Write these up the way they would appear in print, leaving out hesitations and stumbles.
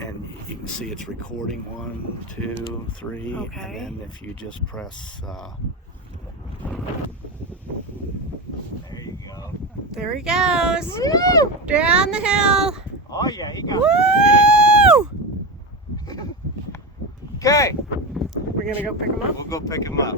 and you can see it's recording 1, 2, 3. Okay. And then if you just press, there you go. There he goes. Woo! Down the hill. Oh yeah, he got Woo! Okay, We're gonna go pick him up. we'll go pick him up.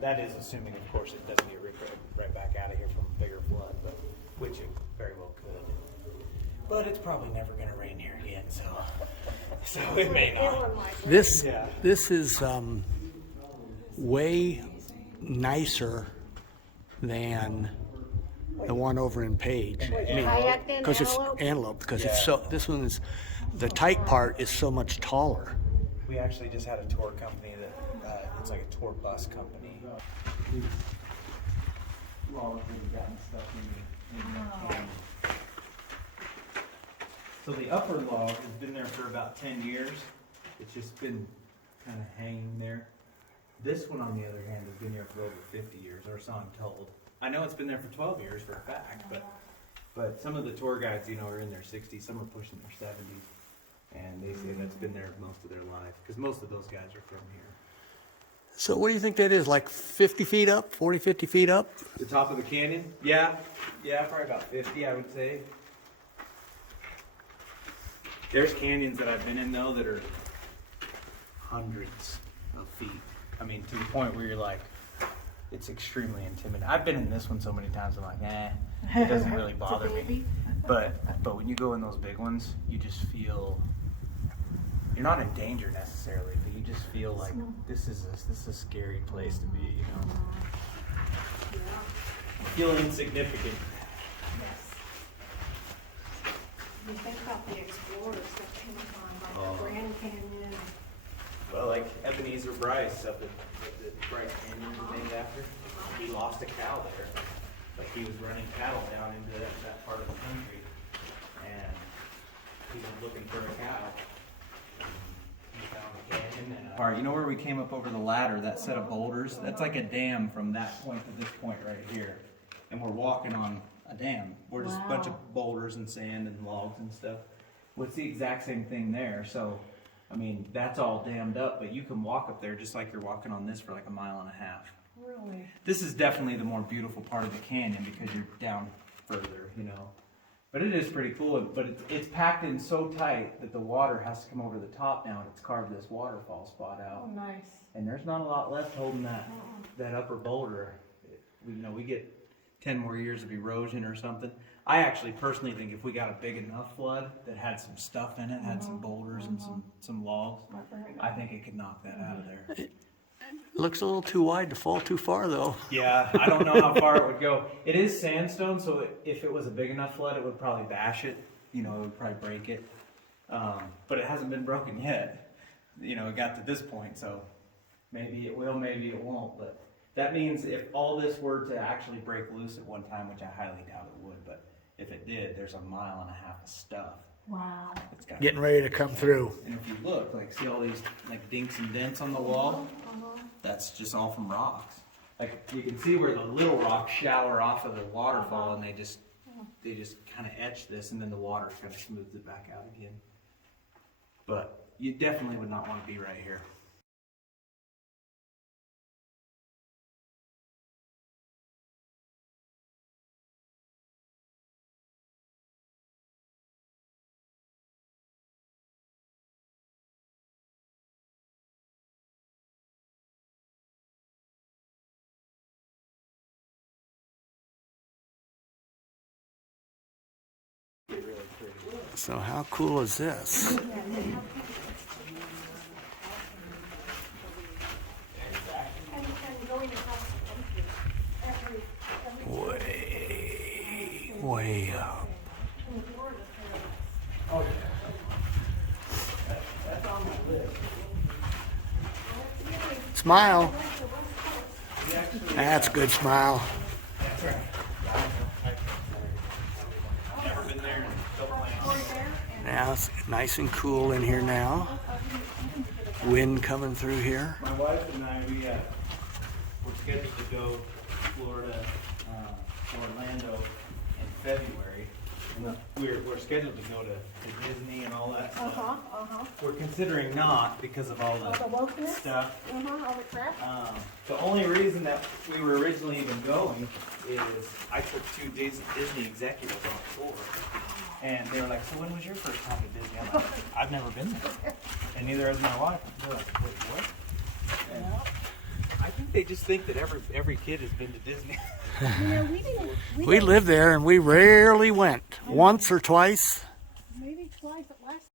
That is assuming, of course, it doesn't get ripped right back out of here from a bigger flood, but which it very well could. But it's probably never going to rain here again, so it may not. This Yeah. this is way nicer than the one over in Page. Kayaked in Because it's antelope? antelope. Because it's Yeah. so. This one is the tight part is so much taller. We actually just had a tour company that it's like a tour bus company. So the upper log has been there for about 10 years. It's just been kind of hanging there. This one, on the other hand, has been there for over 50 years, or so I'm told. I know it's been there for 12 years for a fact, but some of the tour guides, are in their 60s, some are pushing their 70s, and they say that's been there most of their life, because most of those guys are from here. So what do you think that is? Like 50 feet up, 40, 50 feet up? The top of the canyon? Yeah, probably about 50, I would say. There's canyons that I've been in, though, that are hundreds of feet. I mean, to the point where you're like, it's extremely intimidating. I've been in this one so many times, I'm like, it doesn't really bother me. But when you go in those big ones, you just feel, you're not in danger necessarily, but you just feel like this is a scary place to be, You feel insignificant. You think about the explorers that came on, like the Grand Canyon. Well, like Ebenezer Bryce up at Bryce Canyon is named after. He lost a cow there. Like he was running cattle down into that part of the country, and he was looking for a cow. And he found a canyon and part. You know where we came up over the ladder? That set of boulders. That's like a dam from that point to this point right here, and we're walking on a dam. We're just a bunch of boulders and sand and logs and stuff. Well, it's the exact same thing there. So, I mean, that's all dammed up, but you can walk up there just like you're walking on this for like a mile and a half. Really? This is definitely the more beautiful part of the canyon because you're down further, But it is pretty cool. But it's packed in so tight that the water has to come over the top now. It's carved this waterfall spot out. Oh, nice. And there's not a lot left holding that upper boulder. We get 10 more years of erosion or something. I actually personally think if we got a big enough flood that had some stuff in it, had some boulders and some logs, I think it could knock that out of there. It looks a little too wide to fall too far, though. Yeah, I don't know how far it would go. It is sandstone, so if it was a big enough flood, it would probably bash it. It would probably break it. But it hasn't been broken yet. It got to this point, so maybe it will, maybe it won't. But that means if all this were to actually break loose at one time, which I highly doubt it would, but if it did, there's a mile and a half of stuff. Wow. It's got Getting ready to come through. And if you look, see all these dinks and dents on the wall? That's just all from rocks. You can see where the little rocks shower off of the waterfall, and they just kind of etch this, and then the water kind of smooths it back out again. But you definitely would not want to be right here. So how cool is this? Way up. Smile. That's a good smile. Never been there. Now it's nice and cool in here now. Wind coming through here. My wife and I, we're scheduled to go to Florida, to Orlando in February. And we're scheduled to go to Disney and all that stuff. We're considering not because of all the wokeness? stuff. All the crap? The only reason that we were originally even going is I took 2 Disney executives on tour. And they were like, so when was your first time to Disney? I'm like, I've never been there. And neither has my wife. They're like, wait, what? And I they just think that every kid has been to Disney. You know, we didn't. We lived there and we rarely went. Once or twice. Maybe twice. Last